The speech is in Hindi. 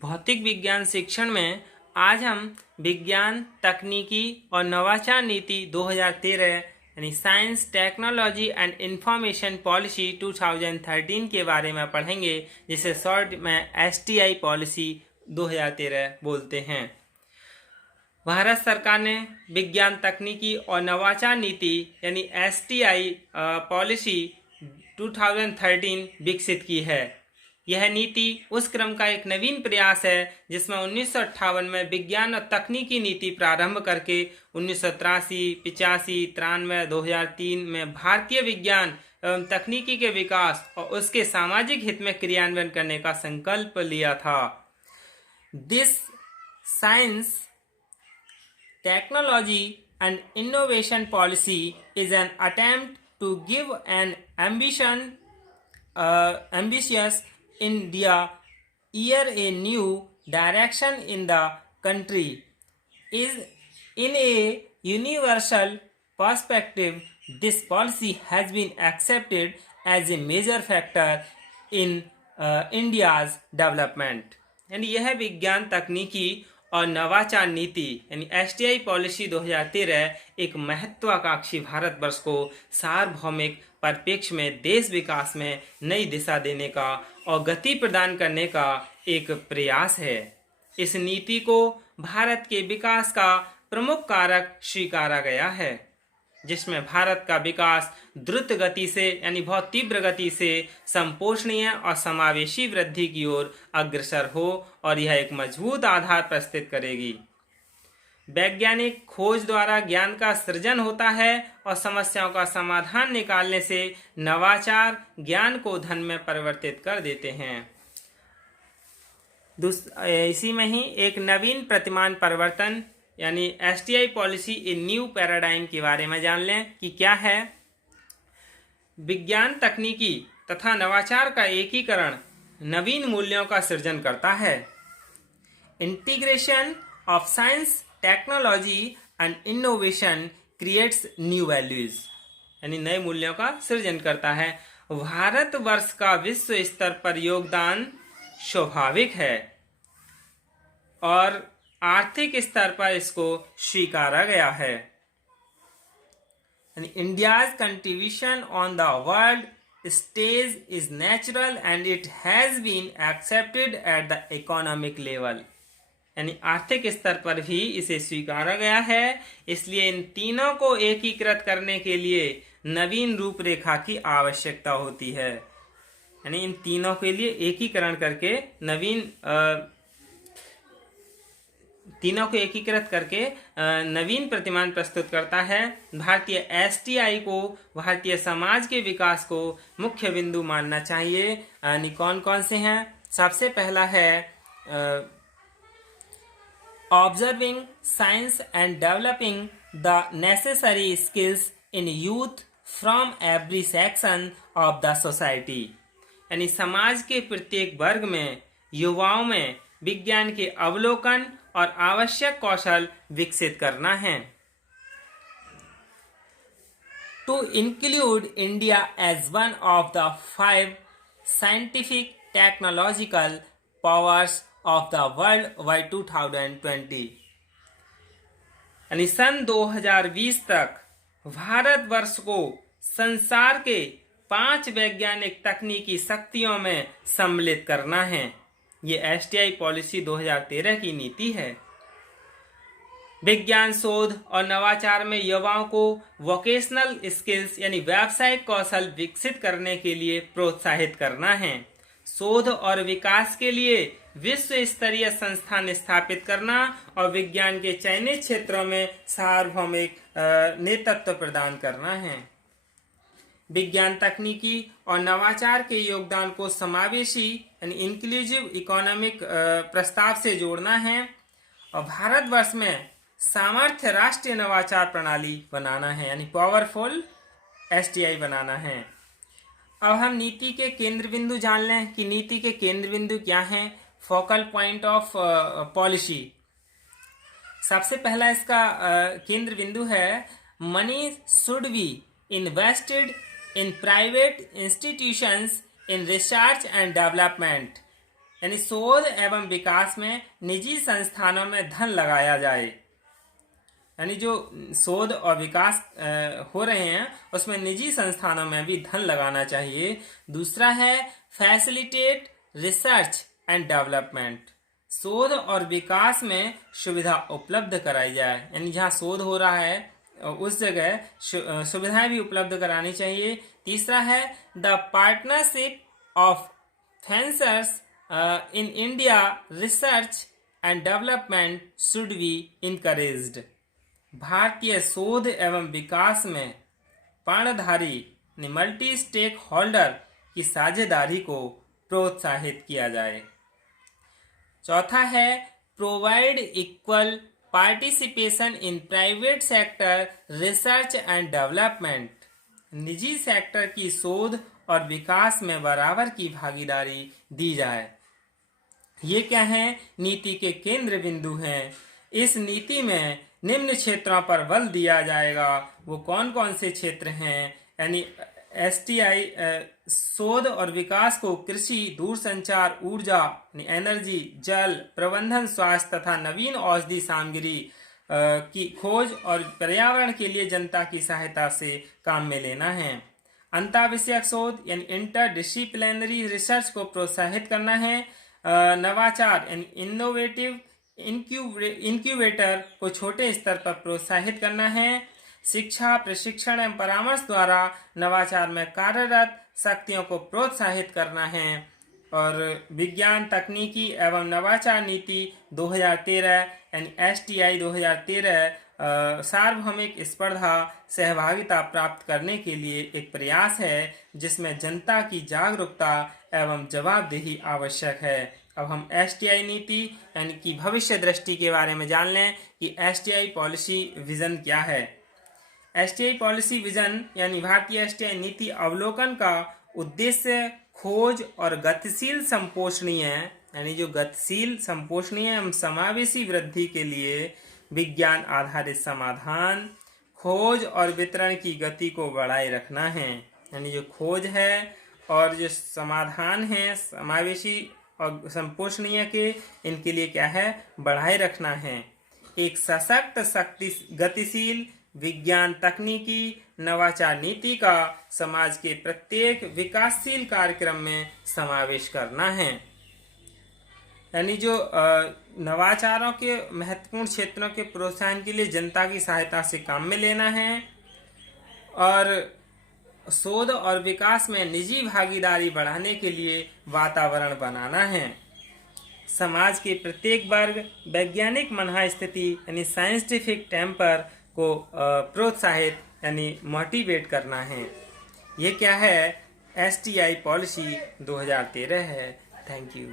भौतिक विज्ञान शिक्षण में आज हम विज्ञान तकनीकी और नवाचार नीति 2013 यानी science technology and information policy 2013 के बारे में पढ़ेंगे, जिसे शॉर्ट में STI पॉलिसी 2013 बोलते हैं। भारत सरकार ने विज्ञान तकनीकी और नवाचार नीति यानी STI पॉलिसी 2013 विकसित की है। यह नीति उस क्रम का एक नवीन प्रयास है जिसमें 1958 में विज्ञान और तकनीकी नीति प्रारंभ करके 1983, 85, 93, 2003 में भारतीय विज्ञान एवं तकनीकी के विकास और उसके सामाजिक हित में क्रियान्वयन करने का संकल्प लिया था। This science technology and innovation policy is an attempt to give an ambitious India year a new direction in the country. Is in a universal perspective, this policy has been accepted as a major factor in India's development. यानी यह विज्ञान तकनीकी और नवाचार नीति यानी STI पॉलिसी 2013 एक महत्वाकांक्षी भारतवर्ष को सार्वभौमिक परिप्रेक्ष्य में देश विकास में नई दिशा देने का और गति प्रदान करने का एक प्रयास है। इस नीति को भारत के विकास का प्रमुख कारक स्वीकारा गया है, जिसमें भारत का विकास द्रुत गति से यानी बहुत तीव्र गति से संपोषणीय और समावेशी वृद्धि की ओर अग्रसर हो और यह एक मजबूत आधार प्रस्तुत करेगी। वैज्ञानिक खोज द्वारा ज्ञान का सृजन होता है और समस्याओं का समाधान निकालने से नवाचार ज्ञान को धन में परिवर्तित कर देते हैं। इसी में ही एक नवीन प्रतिमान परिवर्तन यानी STI policy in new paradigm के बारे में जान लें कि क्या है। विज्ञान तकनीकी तथा नवाचार का एकीकरण नवीन मूल्यों का सृजन करता है। Integration of science technology and innovation creates new values यानी नए मूल्यों का सृजन करता है। भारतवर्ष का विश्व स्तर पर योगदान स्वाभाविक है और आर्थिक स्तर पर इसको स्वीकारा गया है। India's contribution on the world stage is natural and it has been accepted at the economic level यानी आर्थिक स्तर पर भी इसे स्वीकारा गया है। इसलिए इन तीनों को एकीकृत करने के लिए नवीन रूपरेखा की आवश्यकता होती है। यानी इन तीनों के लिए एकीकरण करके तीनों को एकीकृत करके नवीन प्रतिमान प्रस्तुत करता है। भारतीय STI को भारतीय समाज के विकास को मुख्य बिंदु मानना चाहिए। यानी कौन कौन से हैं? सबसे पहला है observing science and developing the necessary skills in youth from every section of the society यानी समाज के प्रत्येक वर्ग में युवाओं में विज्ञान के अवलोकन और आवश्यक कौशल विकसित करना है। To include India as one of the 5 scientific technological powers of the world by 2020 यानी सन 2020 तक भारतवर्ष को संसार के 5 वैज्ञानिक तकनीकी शक्तियों में सम्मिलित करना है। ये STI पॉलिसी 2013 की नीति है। विज्ञान शोध और नवाचार में युवाओं को वोकेशनल स्किल्स यानी व्यावसायिक कौशल विकसित करने के लिए प्रोत्साहित करना है। शोध और विकास के लिए विश्व स्तरीय संस्थान स्थापित करना और विज्ञान के चयनित क्षेत्रों में सार्वभौमिक नेतृत्व प्रदान करना है। विज्ञान तकनीकी और नवाचार के योगदान को समावेशी यानी इंक्लूसिव इकोनॉमिक प्रस्ताव से जोड़ना है और भारतवर्ष में सामर्थ्य राष्ट्रीय नवाचार प्रणाली बनाना है यानी पावरफुल STI बनाना है। अब हम नीति के केंद्र बिंदु जान लें कि नीति के केंद्र बिंदु क्या हैं। फोकल पॉइंट ऑफ पॉलिसी, सबसे पहला इसका केंद्र बिंदु है money should be invested in private institutions in research and development यानी शोध एवं विकास में निजी संस्थानों में धन लगाया जाए, यानी जो शोध और विकास हो रहे हैं उसमें निजी संस्थानों में भी धन लगाना चाहिए। दूसरा है फैसिलिटेट रिसर्च एंड डेवलपमेंट, शोध और विकास में सुविधा उपलब्ध कराई जाए, यानी जहाँ शोध हो रहा है उस जगह सुविधाएं भी उपलब्ध करानी चाहिए। तीसरा है the partnership of fencers in India research and development should be encouraged, भारतीय शोध एवं विकास में पाणधारी मल्टी स्टेक होल्डर की साझेदारी को प्रोत्साहित किया जाए। चौथा है provide equal participation in private sector research and development, निजी सेक्टर की शोध और विकास में बराबर की भागीदारी दी जाए। ये क्या है, नीति के केंद्र बिंदु हैं। इस नीति में निम्न क्षेत्रों पर बल दिया जाएगा। वो कौन कौन से क्षेत्र हैं, यानी STI शोध और विकास को कृषि, दूरसंचार, ऊर्जा, एनर्जी, जल प्रबंधन, स्वास्थ्य तथा नवीन औषधि सामग्री की खोज और पर्यावरण के लिए जनता की सहायता से काम में लेना है। अंतःविषयक शोध यानी इंटरडिसिप्लिनरी रिसर्च को प्रोत्साहित करना है। नवाचार यानी इनोवेटिव इंक्यूबेटर को छोटे स्तर पर प्रोत्साहित करना है। शिक्षा, प्रशिक्षण एवं परामर्श द्वारा नवाचार में कार्यरत शक्तियों को प्रोत्साहित करना है। और विज्ञान, तकनीकी एवं नवाचार नीति 2013 यानी STI 2013 सार्वभौमिक स्पर्धा सहभागिता प्राप्त करने के लिए एक प्रयास है जिसमें जनता की जागरूकता एवं जवाबदेही आवश्यक है। अब हम STI नीति यानी कि भविष्य दृष्टि के बारे में जान लें कि STI पॉलिसी विजन क्या है। STI पॉलिसी विजन यानी भारतीय STI नीति अवलोकन का उद्देश्य खोज और गतिशील संपोषणीय यानी जो गतिशील संपोषणीय एवं समावेशी वृद्धि के लिए विज्ञान आधारित समाधान, खोज और वितरण की गति को बढ़ाए रखना है। यानी जो खोज है और जो समाधान है समावेशी और संपोषणीय के, इनके लिए क्या है, बढ़ाए रखना है। एक सशक्त गतिशील विज्ञान, तकनीकी, नवाचार नीति का समाज के प्रत्येक विकासशील कार्यक्रम में समावेश करना है। यानी जो नवाचारों के महत्वपूर्ण क्षेत्रों के प्रोत्साहन के लिए जनता की सहायता से काम में लेना है और शोध और विकास में निजी भागीदारी बढ़ाने के लिए वातावरण बनाना है। समाज के प्रत्येक वर्ग वैज्ञानिक मनःस्थिति यानी साइंटिफिक टेम्पर को प्रोत्साहित यानी मोटिवेट करना है। ये क्या है, STI पॉलिसी 2013 है। Thank you.